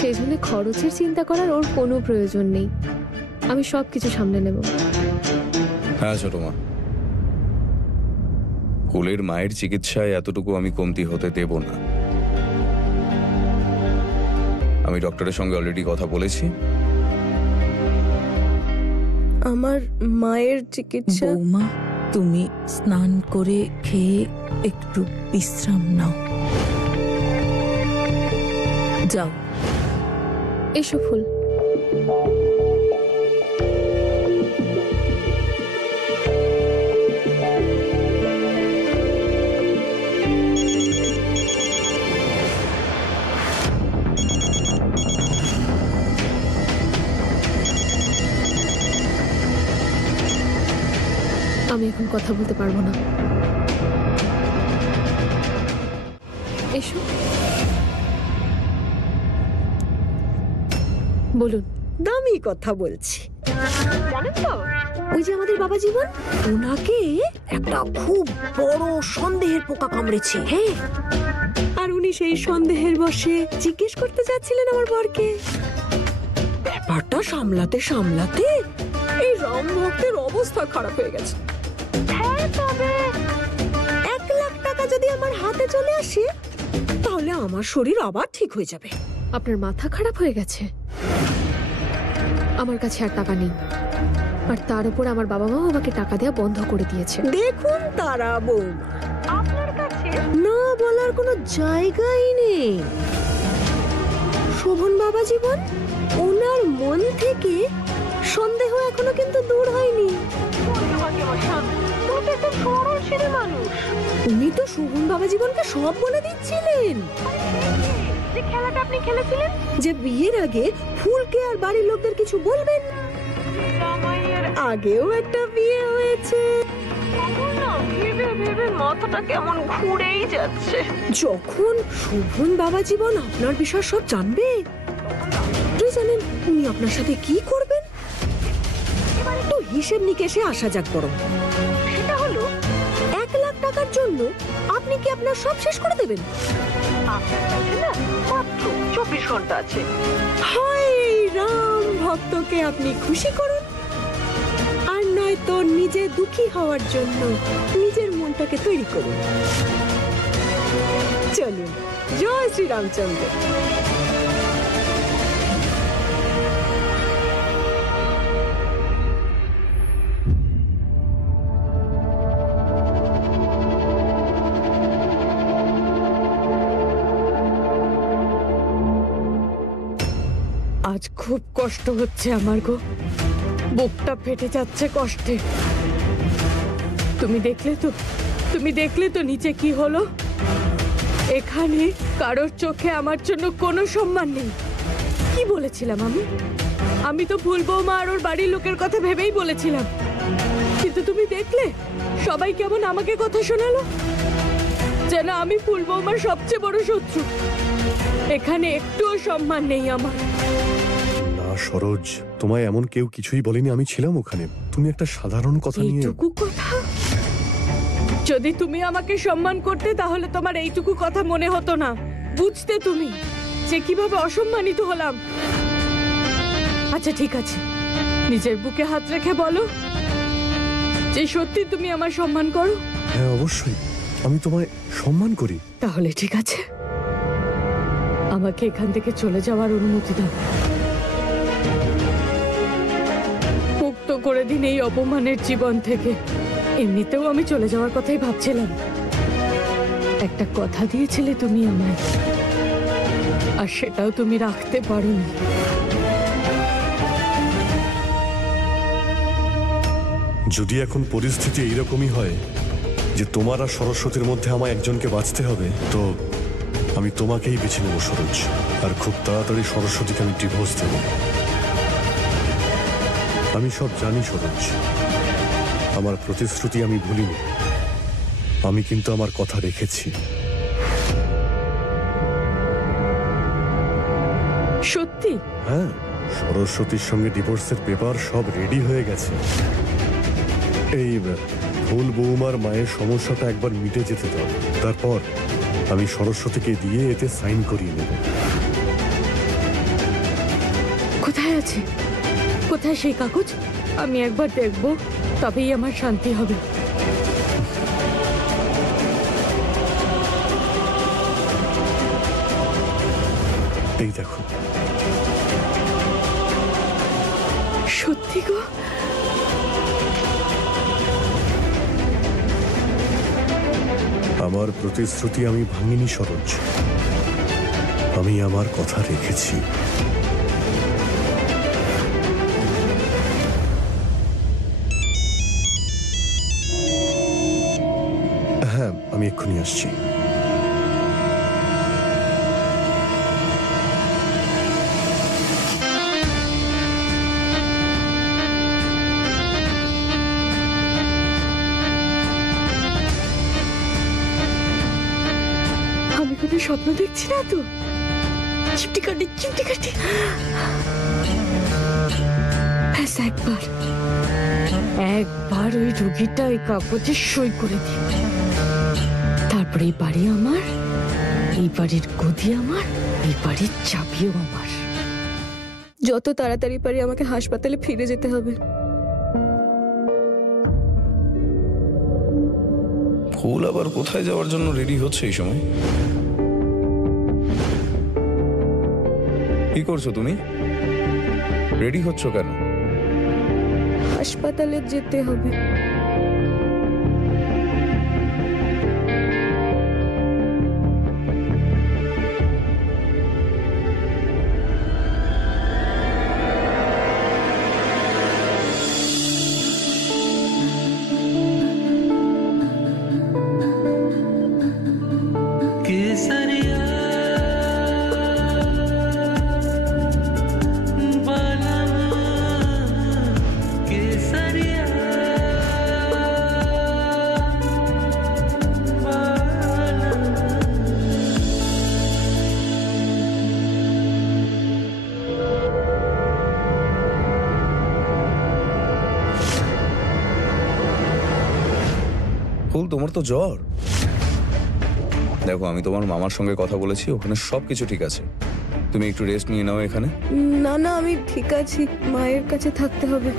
সেই জন্য খরচের চিন্তা করার ওর কোনো প্রয়োজন নেই। আমি সবকিছু সামলে নেব। হ্যাঁ ছোট মা, কুলের মায়ের চিকিৎসায় এতটুকু আমি কমতি হতে দেব না। আমি ডক্টরের সঙ্গে অলরেডি কথা বলেছি। আমার মায়ের চিকিৎসা। বৌমা, তুমি স্নান করে খেয়ে একটু বিশ্রাম নাও। যাও। এসো ফুল। আমি এখন কথা বলতে পারবো না। এসো। বলুন। দামি কথা বলছি, জানেন তো ওই যে আমাদের বাবা জীবন, ওনাকে একটা খুব বড় সন্দেহের পোকা কামড়েছে। হ্যাঁ, আর উনি সেই সন্দেহের বশে জিজ্ঞেস করতে যাচ্ছিলেন আমার বরকে। ব্যাপারটা সামলাতে সামলাতে এই রাম ভক্তের অবস্থা খারাপ হয়ে গেছে। হ্যাঁ, তবে 1 লাখ টাকা যদি আমার হাতে চলে আসে তাহলে আমার শরীর আবার ঠিক হয়ে যাবে। আপনার মাথা খারাপ হয়ে গেছে? আমার কাছে আর টাকা নেই, আর তার উপর আমার বাবা মা আমাকে টাকা দেওয়া বন্ধ করে দিয়েছে। দেখুন তারা বৌমা, আপনার কাছে না বলার কোনো জায়গাই নেই। শোভন বাবা জীবন, ওনার মন থেকে সন্দেহ এখনো কিন্তু দূর হয়নি। উনি তো শোভন বাবা জীবনকে সব বলে দিচ্ছিলেন। যে খেলাটা আপনি খেলেছিলেন, যে বিয়ের আগে ফুলকে আর বাড়ির লোকদের কিছু বলবেন না। আগেও একটা বিয়ে হয়েছে, ভেবে ভেবে মাথাটা কেমন ঘুরেই যাচ্ছে। যখন শোভন বাবা জীবন আপনার বিষয় সব জানবে, তুই জানেন উনি আপনার সাথে কি করবেন। এবার একটু হিসেব নিকেশে আসা যাক বরং। সেটা হলো 1 লাখ টাকার জন্য আপনি কি আপনার সব শেষ করে দেবেন? আপনার কাছে না মাত্র 24 ঘন্টা আছে। হয় রাম ভক্তকে আপনি খুশি করুন, আর নয়তো নিজে দুঃখী হওয়ার জন্য নিজের মনটাকে তৈরি করুন। চলুন, জয় শ্রী রামচন্দ্র। আজ খুব কষ্ট হচ্ছে আমার গো, বুকটা ফেটে যাচ্ছে কষ্টে। তুমি দেখলে তো নিচে কি হলো। এখানে কারোর চোখে আমার জন্য কোনো সম্মান নেই। কি বলেছিলাম আমি তো ফুল বৌমা আর ওর বাড়ির লোকের কথা ভেবেই বলেছিলাম, কিন্তু তুমি দেখলে সবাই কেমন আমাকে কথা শোনালো, যেন আমি ফুল বৌমার সবচেয়ে বড় শত্রু। এখানে একটুও সম্মান নেই আমার। না সরোজ, তোমায় এমন কেউ কিছুই বলেনি, আমি ছিলাম ওখানে। তুমি একটা সাধারণ কথা নিয়ে। এইটুকু কথা? যদি তুমি আমাকে সম্মান করতে তাহলে তোমার এইটুকু কথা মনে হতো না। বুঝতে তুমি যে কিভাবে অসম্মানিত হলাম। আচ্ছা ঠিক আছে, নিজের বুকে হাত রেখে বলো যে সত্যি তুমি আমার সম্মান করো। হ্যাঁ অবশ্যই, আমি তোমায় সম্মান করি। তাহলে ঠিক আছে, আমাকে এখান থেকে চলে যাওয়ার অনুমতি দাও। মুক্ত করে দিন এই অপমানের জীবন থেকে। এমনিতেও আমি চলে যাওয়ার কথাই ভাবছিলাম। একটা কথা দিয়েছিলে তুমি আমায়, আর সেটাও তুমি রাখতে পারোনি। যদি এখন পরিস্থিতি এইরকমই হয় যে তোমার আর সরস্বতীর মধ্যে আমায় একজনকে বাঁচতে হবে, তো আমি তোমাকেই বেছে নেব সরোজ। আর খুব তাড়াতাড়ি সরস্বতীকে আমি ডিভোর্স দেব। আমি সব জানি সরোজ, আমার প্রতিশ্রুতি আমি ভুলিনি। আমি কিন্তু আমার কথা রেখেছি। সত্যি? হ্যাঁ, সরস্বতীর সঙ্গে ডিভোর্সের পেপার সব রেডি হয়ে গেছে। এই ফুল বৌমার মায়ের সমস্যাটা একবার মিটে যেতে দাও, তারপর আমি সরস্বতীকে দিয়ে এতে সাইন করিয়ে নেব। কোথায় আছে? কোথায় সেই কাগজ? আমি একবার দেখব, তবেই আমার শান্তি হবে। এই দেখো। সত্যি গো? আমার প্রতিশ্রুতি আমি ভাঙিনি সরোজ, আমি আমার কথা রেখেছি। হ্যাঁ, আমি এক্ষুনি আসছি। আমি কোনো স্বপ্ন দেখছি না তো? চিমটি কাটি, চিমটি কাটি। ব্যাস একবার ওই রোগীটা ওই কাগজে সই করে দিই, তারপরে এই বাড়ি আমার, এই বাড়ির গদি আমার, এই বাড়ির চাবিও আমার। যত তাড়াতাড়ি পারি আমাকে হাসপাতালে ফিরে যেতে হবে। ফুল আবার কোথায় যাওয়ার জন্য রেডি হচ্ছে এই সময়? কি করছো তুমি? রেডি হচ্ছ কেন? হাসপাতালে যেতে হবে। ফুল, তোমার তো জ্বর। দেখো, আমি তোমার মামার সঙ্গে কথা বলেছি, ওখানে সবকিছু ঠিক আছে। তুমি একটু রেস্ট নিয়ে নাও এখানে। না না, আমি ঠিক আছি, মায়ের কাছে থাকতে হবে।